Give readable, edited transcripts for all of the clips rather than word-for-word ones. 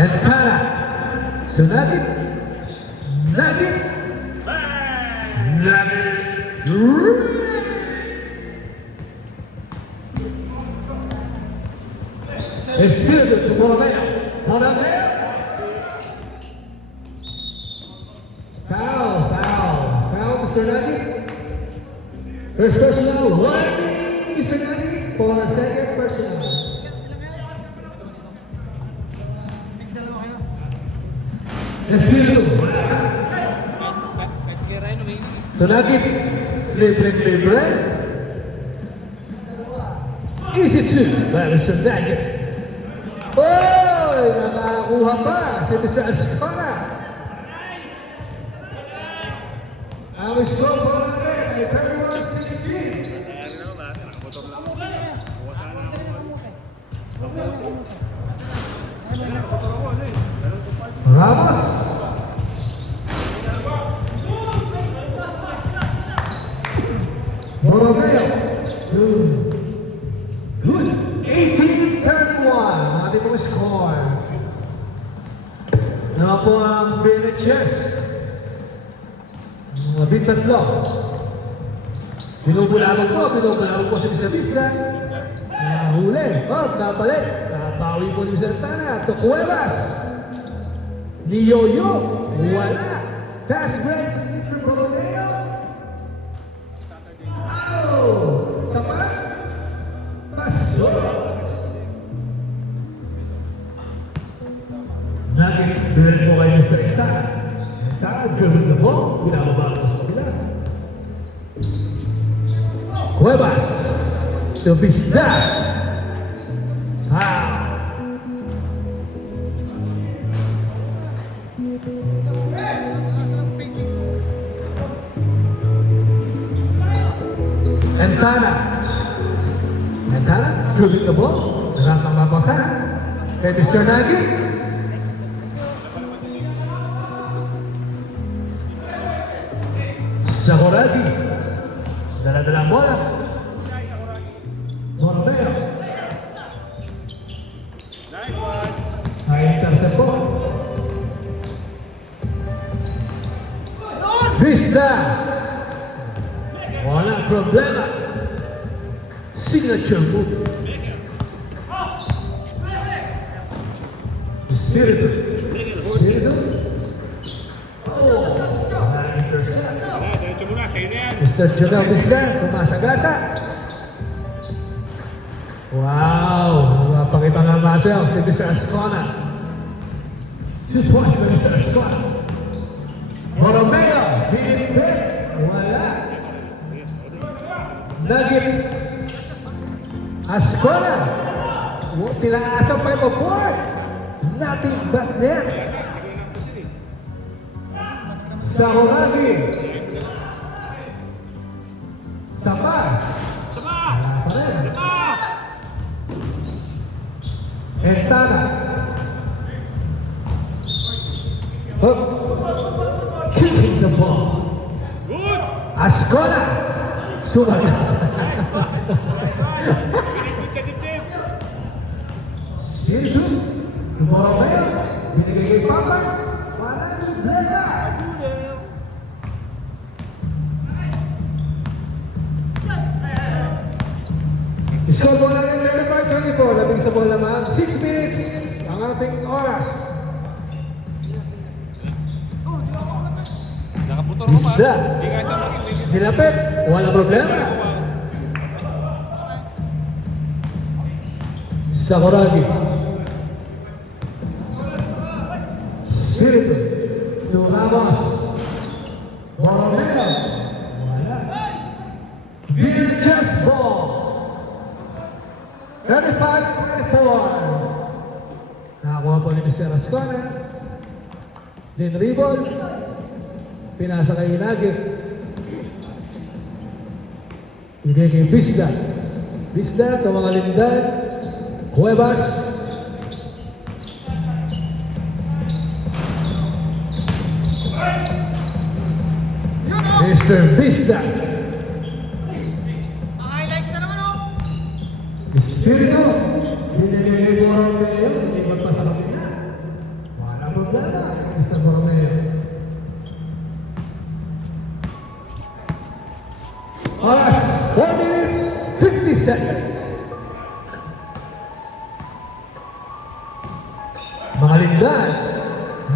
And Tana to Nugget. Nugget. Nugget. Espírito to Borromeo. Borromeo. Foul, Mr. Nugget. First personal, warning, Mr. Nugget, for second personal. Espírito. To Nugget. Libre. Easy two by Mr. Nugget. Oy! Nakakuha pa si Mr. Ascona. Ang score po natin ay 31-16. Ramos. Borromeo. Good. 18-31. Ating pong score. Ano po ang BNHS? Mabing tatlo. Binubulabog po si Mr. Vista. Nahuli. Nabalik. Nabawi po ni Mr. Tana. To Cuevas. Ni Yoyo. Wala. Fast break. Mr. Borromeo. Sapat. Paso. Naging po kayo Mr. Tana. Tana, gawin na po. Binababa ko sa sila. Cuevas. To Vista. Entana, gawin na po. Nakakamabasan. Kay Mr. Nugget. Sakoragi. Dala-dala ang bola. Borromeo. Intercept po. Vista. Walang problema. Signature move. Espírito. Mr. Jonel Vista, kumasagasa. Wow! Mapakita nga muscle si Mr. Ascona. 2 points for Mr. Ascona. Borromeo, binipit. Wala. Nugget. Ascona. Tilaasa 5-4. Nothing but net. Sakoragi. Sapar. Entana. Kicking the ball. Good. Ascona. Sumagas. Sino? Borromeo. Binigay kay Papa. Walang problema. Score po lang yung 35-24. Labing sa bola naman. 6 minutes ang ating oras. Isda. Dilapit. Walang problema. Sakoragi. Espírito. To Ramos. Borromeo. Wala. Beer chest ball. 35-24. Nakakuha po ni Mr. Ascona. Din rebound. Pinasa kay Nugget. Bigay kay Vista. Vista, ito mga lindan. Cuevas. Mr. Vista. Highlights na naman oh. Espírito. Binigay ko ang ngayon. Hindi magpasakapin na. problema, Mr. Borromeo. Oras, 4 minutes, 50 seconds.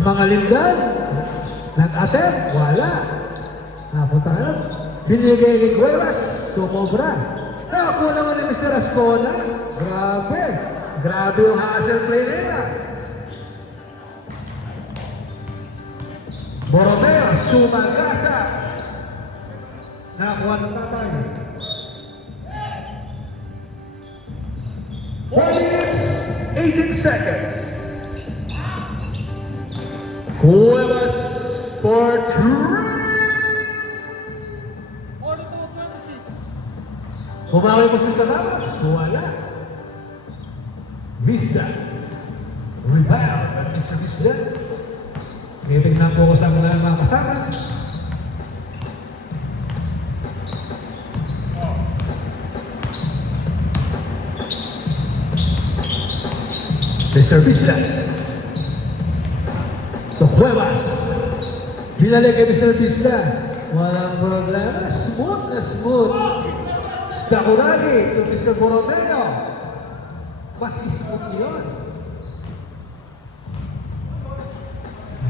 Mga linggan, nag-attempt, wala. Napunta ka lang. Binigay ni Cuevas, tumobra. Naku naman ni Mr. Ascona. Grabe yung hustle play nila. Borromeo, sumagasa. Nakuha ng tatay. 4 minutes, 18 seconds. Cuevas for 3. 42-26. Kumawi po sa labas. Wala. Vista. Rebound at Mr. Vista. Tingnan po ko sa mga kasama. Mr. Vista. So, Cuevas. Binalik kay Mr. Vista. Walang problema. Smooth na smooth. Sakuragi to Mr. Borromeo. Pasti smooth yun.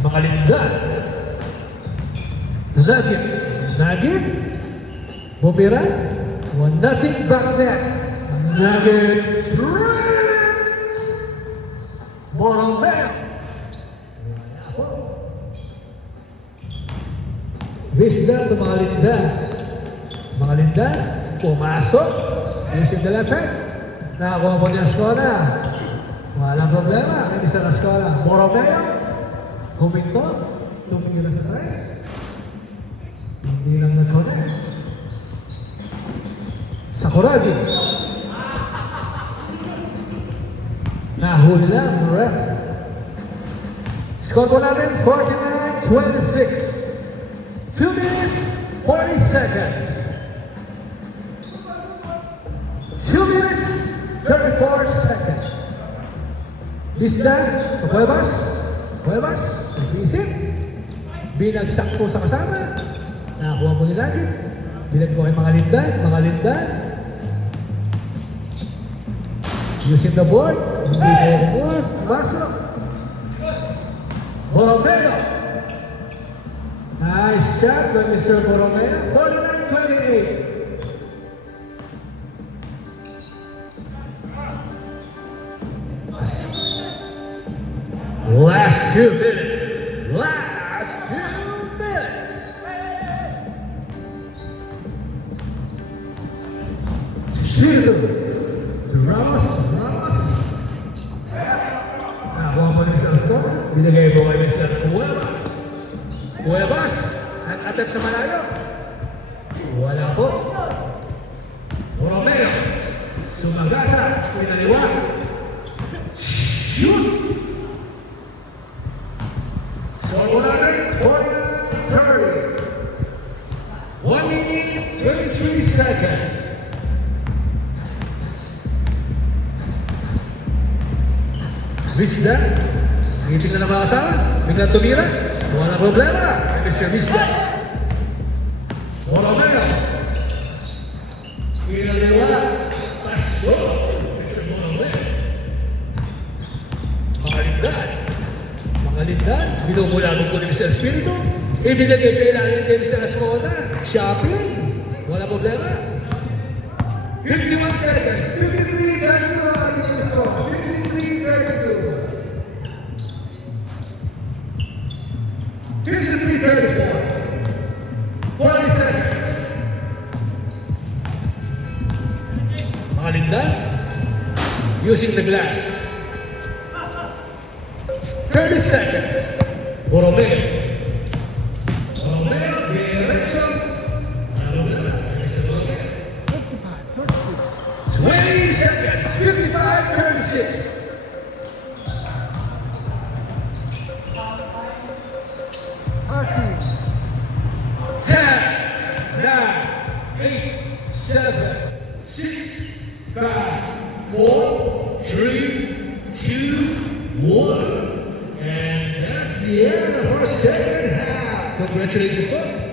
Mga linggan. Nugget. Bumira. 1-0 back net. Nugget. Borromeo. Vista to mga linggan. Mga linggan. Pumasok. Using the left hand. Nakakuha po niya Ascona. Walang problema. Hindi sa Ascona. Borromeo. Huminto. Tumingin sa stress. Hindi lang nag-connect. Sakuragi. Nahuli lang. Ref. Score po namin 49-26. 2 minutes, 40 seconds. 2 minutes, 34 seconds. Vista, Cuevas. Nag-isip. Binagsak po sa kasama. Nakakuha po ni Lagit. Bilag ko kay mga lindan. Using the board. Hindi ko board. Pasok. Borromeo. Nice shot by Mr. Borromeo. 49-28. Last 2 minutes. Shoot. Ramos. Nakuha mo rin sa score. Binigay mo kay Mr. Cuevas. Nag-attempt na malayo. Wala po. Borromeo. Sumagasa. Pinaliwa. Shoot. Score 30. 1 minute, 23 seconds. Vista. Ngiting na ng mga kasama. Biglang tumira. Walang problema. Mr. Vista. Borromeo. Pinaliwa. Paso. Mr. Borromeo. Mga lindan. Binumulabog ko ni Mr. Espiritu. Ibinigay sa ilalim kay Mr. Ascona. Shopping. Walang problema. 51 seconds. 53 32. 33-34. 40 seconds. Mga lindan. Using the glass. 30 seconds. Borromeo. Direction. 20 seconds. 55-36. 10, 9, 8, 7, 6, 5, 4, 3, 2, 1, and that's the end of our second half. Congratulations po.